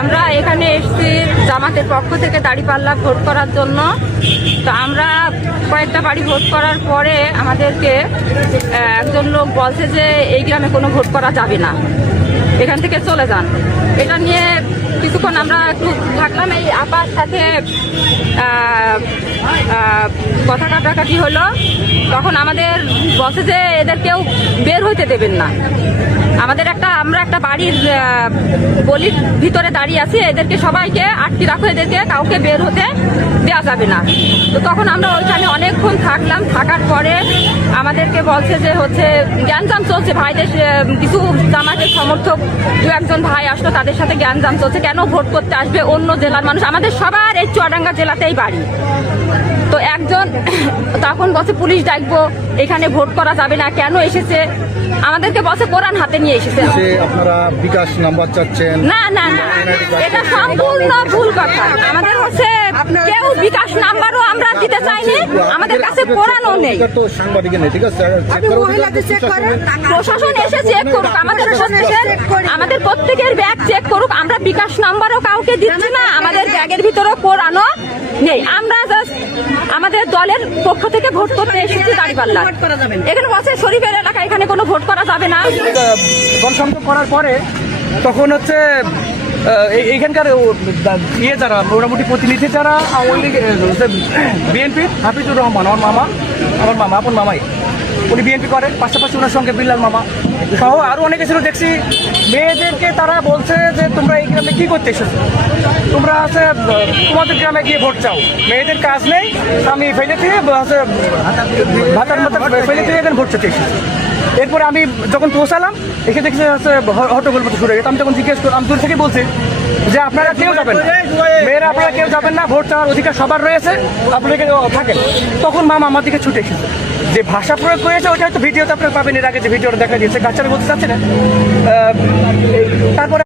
আমরা এখানে এসেছি জামাতের পক্ষ থেকে দাঁড়িপাল্লা ভোট করার জন্য। তো আমরা কয়েকটা বাড়ি ভোট করার পরে আমাদেরকে একজন লোক বলছে যে এই গ্রামে কোনো ভোট করা যাবে না, এখান থেকে চলে যান। এটা নিয়ে কিছুক্ষণ আমরা একটু থাকলাম, এই আপার সাথে কথা কাটাকাটি হলো। তখন আমাদের বসে যে এদেরকেও বের হইতে দেবেন না। আমরা একটা বাড়ির গলির ভিতরে দাঁড়িয়ে আছি, এদেরকে সবাইকে আটকে রাখো, এদেরকে কাউকে বের হতে দেওয়া যাবে না। তো তখন আমরা ওইখানে অনেকক্ষণ থাকলাম। থাকার পরে আমাদেরকে বলছে যে জ্ঞানজাম চলছে, ভাইদের কিছু জামাতের সমর্থক দু একজন ভাই আসলো, তাদের সাথে জ্ঞানজাম চলছে, কেন ভোট করতে আসবে অন্য জেলার মানুষ, আমাদের সবার এই চুয়াডাঙ্গা জেলাতেই বাড়ি। তো একজন তখন বসে পুলিশ ডাকবো, এখানে ভোট করা যাবে না, কেন এসেছে আমাদেরকে বসে কোরআন হাতে নিয়ে এসেছে। আপনারা বিকাশ নাম্বার চাচ্ছেন? না না না, এটা সম্পূর্ণ ভুল কথা। আমাদের কেউ বিকাশ নাম্বারও আমরা দিতে চাইনি, আমাদের কাছে কোরআনও নেই। সাংবাদিক নেই, ঠিক আছে, প্রশাসন এসে চেক করুক, আমাদের প্রত্যেকের ব্যাগ চেক করুক। আমরা বিকাশ নাম্বারও কাউকে দিচ্ছি না, আমাদের ব্যাগের ভিতরেও কোরআনও নেই। আমরা জাস্ট আমাদের দলের পক্ষ থেকে ভোট করতে এসেছি দাঁড়িপাল্লা। এখানে বসে শরীফের এলাকা, এখানে কোনো ভোট করা যাবে না। গণসংযোগ করার পরে তখন এইখানকার যারা মোটামুটি প্রতিনিধি যারা আওয়ামী লীগ বিএনপি হাফিজুর রহমান আমার মামা আপন মামাই, উনি বিএনপি করে, পাশাপাশি ওনার সঙ্গে বিল্লাল মামা সহ আরও অনেকে ছিল। দেখছি মেয়েদেরকে তারা বলছে যে তোমরা এই গ্রামে কী করতে এসেছো, তোমরা তোমাদের গ্রামে গিয়ে ভোট চাও, মেয়েদের কাজ নেই, আমি ফেলে দিয়ে ভাতার ফেলে দিয়ে এখানে ভোট চাইতে এসেছি। এরপরে আমি যখন পৌঁছালাম এসে দেখছি হট্টগোল মতো শুরু হয়ে গেছে। আমি তখন জিজ্ঞেস করলাম, দূর থেকে বলছি যে আপনারা কেউ যাবেন না, মেয়েরা আপনারা কেউ যাবেন না, ভোট চাওয়ার অধিকার সবার রয়েছে, আপনাদেরকে থাকেন। তখন মামা আমার দিকে ছুটে এসেছে। যে ভাষা প্রয়োগ করেছে ওইটা হয়তো ভিডিওতে আপনারা পাবেন, এর আগে যে ভিডিওটা দেখা দিয়েছে, বাচ্চারা বলতে চাচ্ছে না। তারপরে